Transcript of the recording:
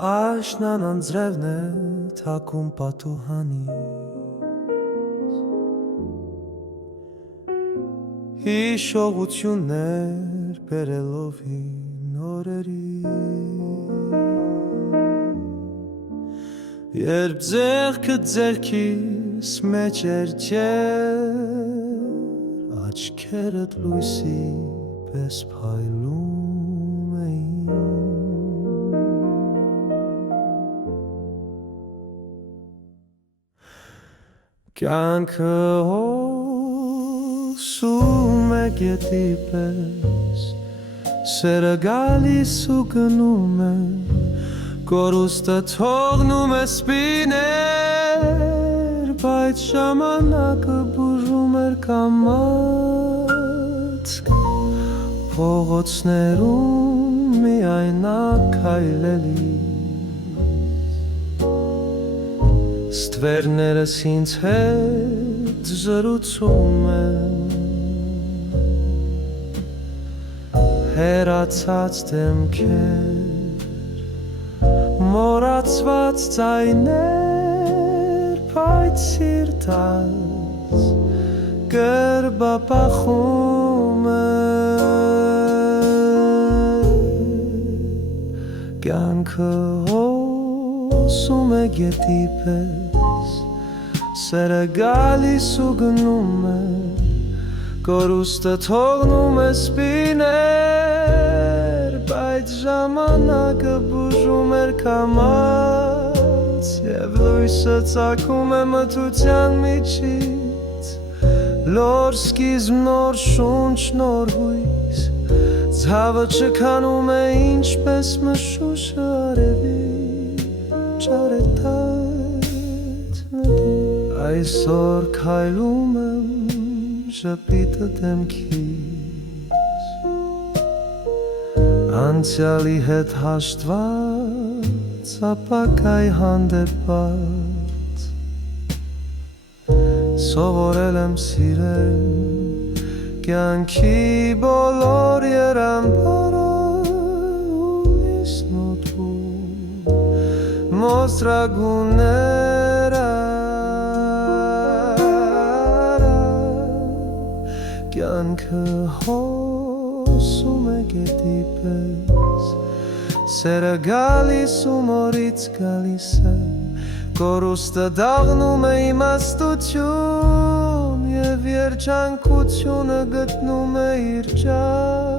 Աշնան անձրևն է թակում պատուհանից, հիշողություններ բերելով հին օրերի, երբ ձեռքը ձեռքիս մեջ էր ջեր, աչքերդ լույսի պես փայլում էին, կյանքը հոսում է գետի պես, սերը գալիս ու գնում է, կորուստը թողնում է սպիներ, բայց ժամանակը բուժում էր կամաց, փողոցներում միայնակ քայլելիս, ստվերներս ինձ հետ զրուցում են, հեռացած դեմքեր, մոռացված ձայներ, բայց սիրտս կրբապախում է, կյանքը հոսում է գետի պես, սերը գալիս ու գնում է, կորուստը թողնում է սպիներ, բայց ժամանակը բուժում էր կամաց, և լույսը ծագում է մթության միջից, նոր սկիզբ, նոր շունչ, նոր հույս, ցավը չքանում է ինչպես մշուշը արևի ճարետատների, այսօր քայլում եմ ժպիտը դեմքիս, անցյալի հետ հաշտված, ապագայի հանդեպած, սովորել եմ սիրել կյանքի բոլոր երամբարը ու իսնոտում մոսրագունները, կյանքը հոսում է գետի պես, սերը գալիս ու մորից գալիս է, կորուստը դաղնում է իմաստություն, և երջանկությունը գտնում է իր ճար